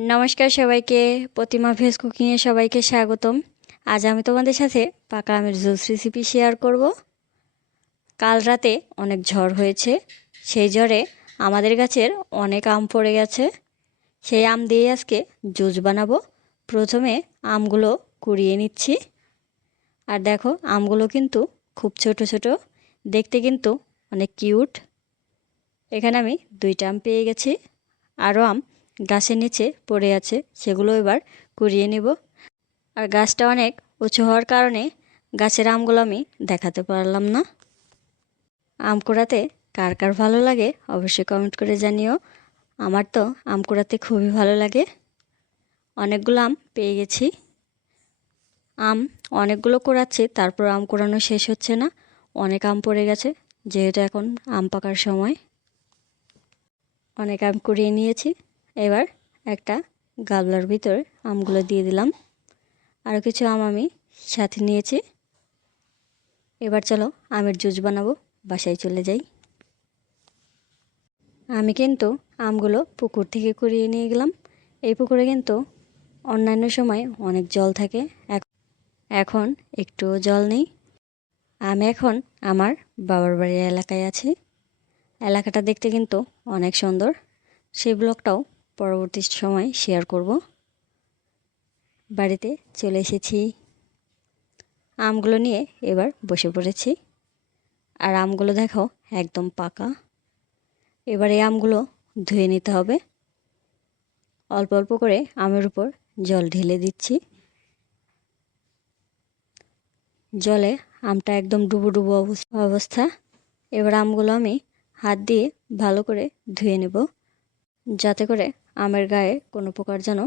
নমস্কার সবাইকে, প্রতিমা ভেজ কুকিংয়ে সবাইকে স্বাগতম। আজ আমি তোমাদের সাথে পাকা আমের জুস রেসিপি শেয়ার করব। কাল রাতে অনেক ঝড় হয়েছে, সেই ঝড়ে আমাদের গাছের অনেক আম পড়ে গেছে। সেই আম দিয়ে আজকে জুস বানাবো। প্রথমে আমগুলো কুড়িয়ে নিচ্ছি। আর দেখো, আমগুলো কিন্তু খুব ছোট ছোট, দেখতে কিন্তু অনেক কিউট। এখানে আমি 2টা আম পেয়ে গেছি। আরও আম গাছের নিচে পড়ে আছে, সেগুলো এবার কুড়িয়ে নেব। আর গাছটা অনেক উঁচু হওয়ার কারণে গাছের আমগুলো আমি দেখাতে পারলাম না। আম কুড়াতে কার কার ভালো লাগে অবশ্যই কমেন্ট করে জানিও। আমার তো আম কুড়াতে খুবই ভালো লাগে। অনেকগুলো আম পেয়ে গেছি। আম অনেকগুলো কুড়াচ্ছি, তারপর আম কুড়ানো শেষ হচ্ছে না, অনেক আম পড়ে গেছে। যেহেতু এখন আম পাকার সময়, অনেক আম কুড়িয়ে নিয়েছি। এবার একটা গামলার ভিতর আমগুলো দিয়ে দিলাম। আরও কিছু আম আমি সাথে নিয়েছি। এবার চলো আমের জুস বানাবো, বাসায় চলে যাই। আমি কিন্তু আমগুলো পুকুর থেকে কুড়িয়ে নিয়ে গেলাম। এই পুকুরে কিন্তু অন্যান্য সময় অনেক জল থাকে, এখন একটুও জল নেই। আমি এখন আমার বাবার বাড়ির এলাকায় আছি। এলাকাটা দেখতে কিন্তু অনেক সুন্দর। সেই ব্লগটাও পরবর্তী সময় শেয়ার করব। বাড়িতে চলে এসেছি। আমগুলো নিয়ে এবার বসে পড়েছি। আর আমগুলো দেখো একদম পাকা। এবার এই আমগুলো ধুয়ে নিতে হবে। অল্প অল্প করে আমের উপর জল ঢেলে দিচ্ছি। জলে আমটা একদম ডুবো ডুবো অবস্থা। এবার আমগুলো আমি হাত দিয়ে ভালো করে ধুয়ে নেব, যাতে করে আমের গায়ে কোনো প্রকার যেন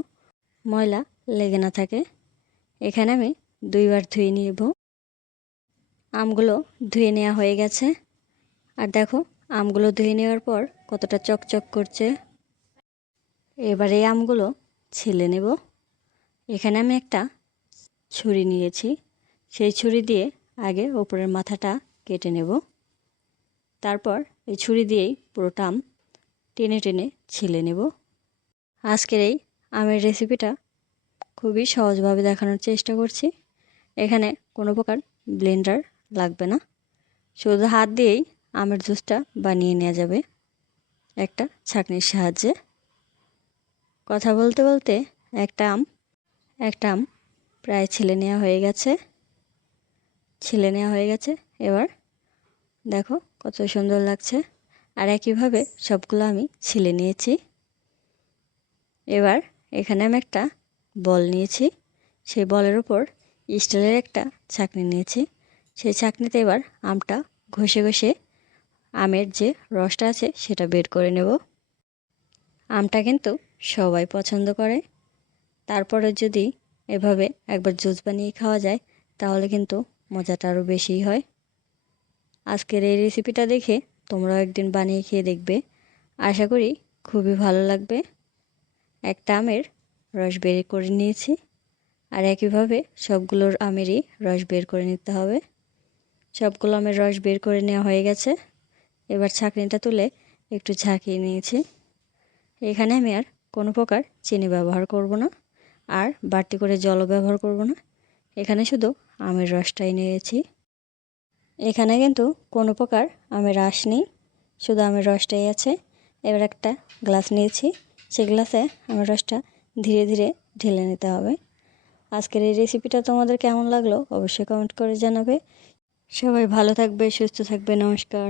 ময়লা লেগে না থাকে। এখানে আমি 2বার ধুয়ে নেব। আমগুলো ধুয়ে নেওয়া হয়ে গেছে। আর দেখো, আমগুলো ধুয়ে নেওয়ার পর কতটা চকচক করছে। এবার এই আমগুলো ছিলে নেব। এখানে আমি একটা ছুরি নিয়েছি, সেই ছুরি দিয়ে আগে ওপরের মাথাটা কেটে নেব। তারপর এই ছুরি দিয়েই পুরোটা আম টেনে টেনে ছিলে নেব। আজকের এই আমের রেসিপিটা খুবই সহজভাবে দেখানোর চেষ্টা করছি। এখানে কোনো প্রকার ব্লেন্ডার লাগবে না, শুধু হাত দিয়েই আমের জুসটা বানিয়ে নেওয়া যাবে একটা ছাঁকনির সাহায্যে। কথা বলতে বলতে একটা আম প্রায় ছিলে নেওয়া হয়ে গেছে। এবার দেখো কত সুন্দর লাগছে। আর একইভাবে সবগুলো আমি ছিলে নিয়েছি। এবার এখানে আমি একটা বল নিয়েছি, সেই বলের ওপর স্টিলের একটা ছাঁকনি নিয়েছি। সেই ছাঁকনিতে এবার আমটা ঘষে ঘষে আমের যে রসটা আছে সেটা বের করে নেব। আমটা কিন্তু সবাই পছন্দ করে। তারপরে যদি এভাবে একবার জুস বানিয়ে খাওয়া যায়, তাহলে কিন্তু মজাটা আরও বেশিই হয়। আজকের এই রেসিপিটা দেখে তোমরাও একদিন বানিয়ে খেয়ে দেখবে। আশা করি খুবই ভালো লাগবে। একটা আমের রস বের করে নিয়েছি। আর একইভাবে সবগুলোর আমেরই রস বের করে নিতে হবে। সবগুলো আমের রস বের করে নেওয়া হয়ে গেছে। এবার ছাঁকনিটা তুলে একটু ঝাঁকিয়ে নিয়েছি। এখানে আমি আর কোনো প্রকার চিনি ব্যবহার করব না, আর বাড়তি করে জলও ব্যবহার করব না। এখানে শুধু আমের রসটাই নিয়েছি। এখানে কিন্তু কোনো প্রকার আমের রস নেই, শুধু আমের রসটাই আছে। এবার একটা গ্লাস নিয়েছি, সেই গ্লাসে আমের রসটা ধীরে ধীরে ঢেলে নিতে হবে। আজকের এই রেসিপিটা তোমাদের কেমন লাগলো অবশ্যই কমেন্ট করে জানাবে। সবাই ভালো থাকবে, সুস্থ থাকবে। নমস্কার।